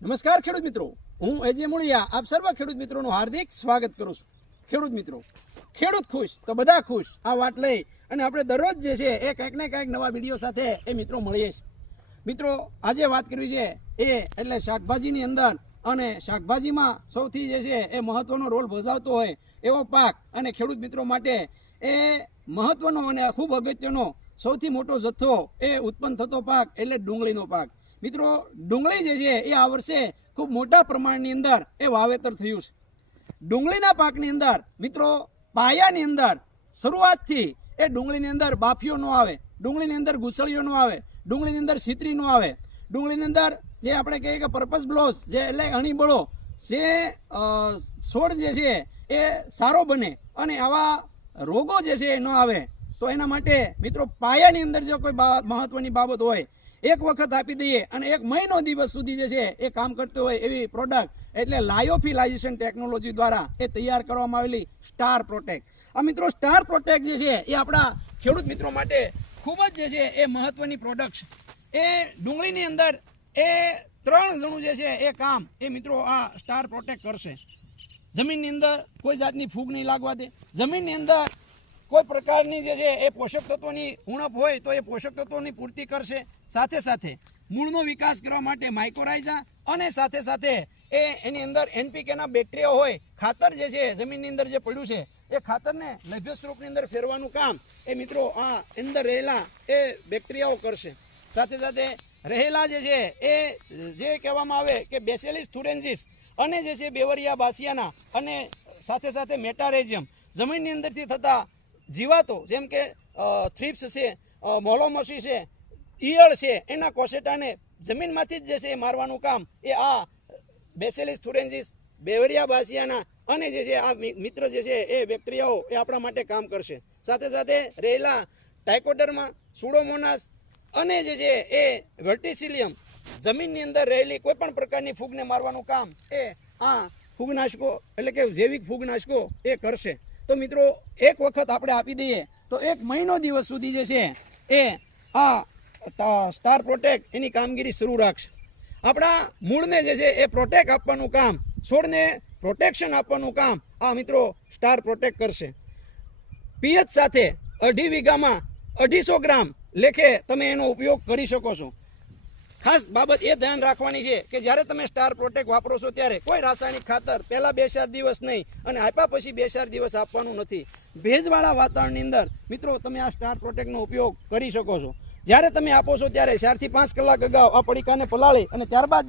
નમસ્કાર ખેડૂત મિત્રો, હું એજે મુળિયા આપ સર્વ ખેડૂત મિત્રોનું હાર્દિક સ્વાગત કરું છું। ખેડૂત મિત્રો, ખેડૂત ખુશ તો બધા ખુશ આ વાત લઈ અને આપણે દરરોજ જે છે એ કંઈક ને કંઈક નવા વિડીયો સાથે એ મિત્રો મળીએ છીએ। મિત્રો, આજે વાત કરવી છે એ એટલે શાકભાજીની અંદર અને શાકભાજીમાં સૌથી જે છે એ મહત્વનો રોલ ભજવતો હોય એવો પાક અને ખેડૂત મિત્રો માટે એ મહત્વનો અને ખૂબ અગત્યનો સૌથી મોટો જથ્થો એ ઉત્પન્ન થતો પાક એટલે ડુંગળીનો પાક। મિત્રો, ડુંગળી જે છે એ આ વર્ષે ખૂબ મોટા પ્રમાણની અંદર એ વાવેતર થયું છે। ડુંગળીના પાકની અંદર મિત્રો પાયાની અંદર શરૂઆતથી એ ડુંગળીની અંદર બાફીઓ ન આવે, ડુંગળીની અંદર ગુસળીઓ ન આવે, ડુંગળીની અંદર સીતરી ન આવે, ડુંગળીની અંદર જે આપણે કહીએ કે પર્પસ બ્લોસ જે એટલે અણીબળો જે છોડ જે છે એ સારો બને અને આવા રોગો જે છે એ ન આવે, તો એના માટે મિત્રો પાયાની અંદર જો કોઈ મહત્વની બાબત હોય એક વખત આપી દઈએ અને એક મહિનો દિવસ સુધી જે છે એ કામ કરતો હોય એવી પ્રોડક્ટ એટલે લાયોફિલાઇઝેશન ટેકનોલોજી દ્વારા એ તૈયાર કરવામાં આવેલી સ્ટાર પ્રોટેક્ટ। આ મિત્રો સ્ટાર પ્રોટેક્ટ જે છે એ આપણા ખેડૂત મિત્રો માટે ખૂબ જ જે છે એ મહત્વની પ્રોડક્ટ છે। એ ડુંગળીની અંદર એ 3 ગણું જે છે એ કામ એ મિત્રો આ સ્ટાર પ્રોટેક્ટ કરશે। જમીનની અંદર કોઈ જાતની ફૂગ નહીં લાગવા દે, જમીનની અંદર કોઈ પ્રકારની જે છે એ પોષક તત્વોની ઉણપ હોય તો એ પોષક તત્વોની પૂર્તિ કરશે, સાથે સાથે મૂળનો વિકાસ કરવા માટે માઇકોરાઇઝા અને સાથે સાથે એની અંદર એનપીકેના બેક્ટેરિયા હોય ખાતર જે છે જમીનની અંદર જે પડ્યું છે એ ખાતરને લભ્ય સ્વરૂપની અંદર ફેરવાનું કામ એ મિત્રો આ અંદર રહેલા એ બેક્ટેરિયાઓ કરશે। સાથે સાથે રહેલા જે છે એ જે કહેવામાં આવે કે બેસેલિસ થુરેન્સિસ અને જે છે બેવરિયા બાસિયાના અને સાથે સાથે મેટારેઝિયમ જમીનની અંદરથી થતા જીવાતો જેમ કે થ્રિપ્સ છે, મોલોમસી છે, ઈયળ છે, એના કોસેટાને જમીનમાંથી જ જે છે એ મારવાનું કામ એ આ બેસેલિસ થુરેન્સિસ, બેવરિયા બાસિયાના અને જે છે આ મિત્ર જે છે એ બેક્ટેરિયાઓ એ આપણા માટે કામ કરશે। સાથે સાથે રહેલા ટાઇકોડર્મા, સુડોમોનાસ અને જે છે એ વર્ટિસિલિયમ જમીનની અંદર રહેલી કોઈ પણ પ્રકારની ફૂગને મારવાનું કામ એ આ ફૂગનાશકો એટલે કે જૈવિક ફૂગનાશકો એ કરશે। તો મિત્રો એક વખત આપણે આપી દઈએ તો એક મહિનો દિવસ સુધી જે છે એ આ સ્ટાર પ્રોટેક્ટ એની કામગીરી શરૂ રાખશે। આપણા મૂળને જે છે એ પ્રોટેક્ટ આપવાનું કામ, છોડને પ્રોટેક્શન આપવાનું કામ આ મિત્રો સ્ટાર પ્રોટેક્ટ કરશે। પીએચ સાથે 2.5 વીઘામાં 250 ગ્રામ લેખે તમે એનો ઉપયોગ કરી શકો છો। ખાસ બાબત એ ધ્યાન રાખવાની છે કે જ્યારે તમે સ્ટાર પ્રોટેક્ટ વાપરો છો ત્યારે કોઈ રાસાયણિક ખાતર પહેલા 2-4 દિવસ નહીં અને આપ્યા પછી 2-4 દિવસ આપવાનું નથી। ભેજવાળા વાતાવરણની અંદર મિત્રો તમે આ સ્ટાર પ્રોટેક્ટનો ઉપયોગ કરી શકો છો। જ્યારે તમે આપો છો ત્યારે 4 થી 5 કલાક અગાઉ આ પડીકાને પલાળી અને ત્યારબાદ